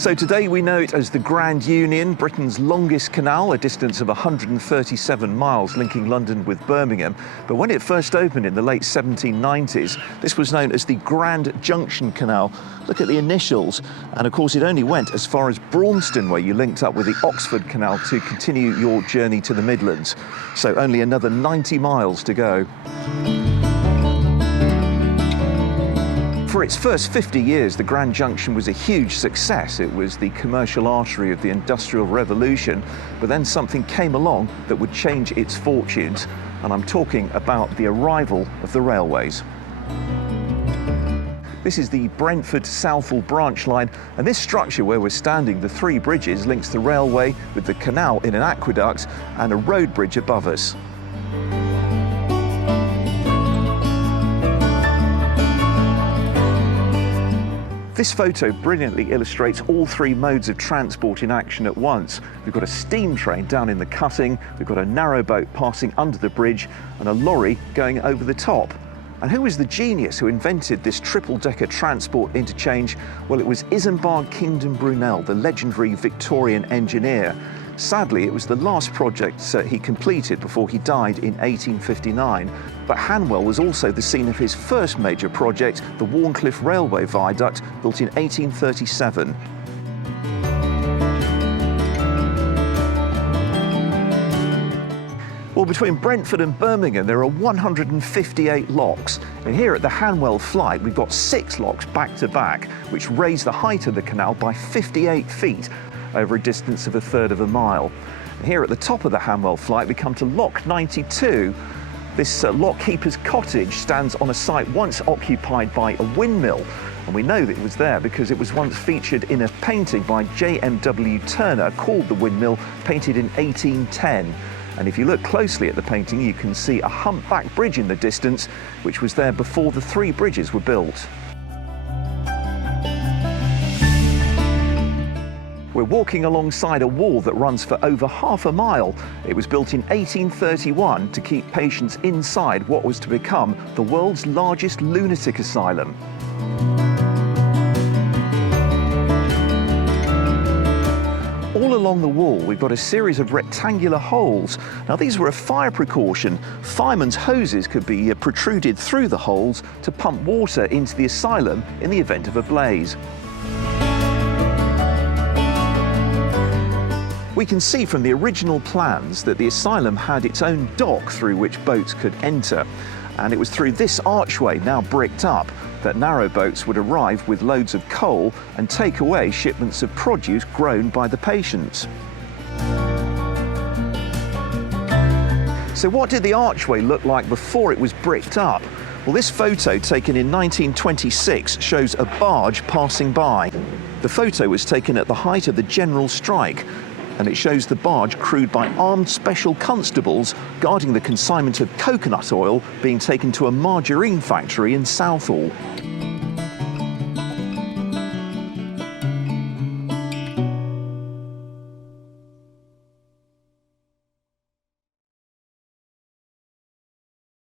So today we know it as the Grand Union, Britain's longest canal, a distance of 137 miles linking London with Birmingham. But when it first opened in the late 1790s, this was known as the Grand Junction Canal. Look at the initials. And of course, it only went as far as Braunston, where you linked up with the Oxford Canal to continue your journey to the Midlands. So only another 90 miles to go. For its first 50 years, the Grand Junction was a huge success. It was the commercial artery of the Industrial Revolution, but then something came along that would change its fortunes, and I'm talking about the arrival of the railways. This is the Brentford-Southall branch line, and this structure where we're standing, the three bridges, links the railway with the canal in an aqueduct and a road bridge above us. This photo brilliantly illustrates all three modes of transport in action at once. We've got a steam train down in the cutting, we've got a narrowboat passing under the bridge, and a lorry going over the top. And who was the genius who invented this triple-decker transport interchange? Well, it was Isambard Kingdom Brunel, the legendary Victorian engineer. Sadly, it was the last project he completed before he died in 1859. But Hanwell was also the scene of his first major project, the Warncliffe Railway Viaduct, built in 1837. Well, between Brentford and Birmingham, there are 158 locks. And here at the Hanwell Flight, we've got 6 locks back to back, which raise the height of the canal by 58 feet over a distance of 1/3 of a mile. And here at the top of the Hanwell Flight, we come to Lock 92. This lockkeeper's cottage stands on a site once occupied by a windmill. And we know that it was there because it was once featured in a painting by J.M.W. Turner called The Windmill, painted in 1810. And if you look closely at the painting, you can see a humpback bridge in the distance, which was there before the 3 bridges were built. We're walking alongside a wall that runs for over half a mile. It was built in 1831 to keep patients inside what was to become the world's largest lunatic asylum. All along the wall, we've got a series of rectangular holes. Now, these were a fire precaution. Firemen's hoses could be protruded through the holes to pump water into the asylum in the event of a blaze. We can see from the original plans that the asylum had its own dock through which boats could enter. And it was through this archway, now bricked up, that narrowboats would arrive with loads of coal and take away shipments of produce grown by the patients. So what did the archway look like before it was bricked up? Well, this photo taken in 1926 shows a barge passing by. The photo was taken at the height of the general strike, and it shows the barge crewed by armed special constables guarding the consignment of coconut oil being taken to a margarine factory in Southall.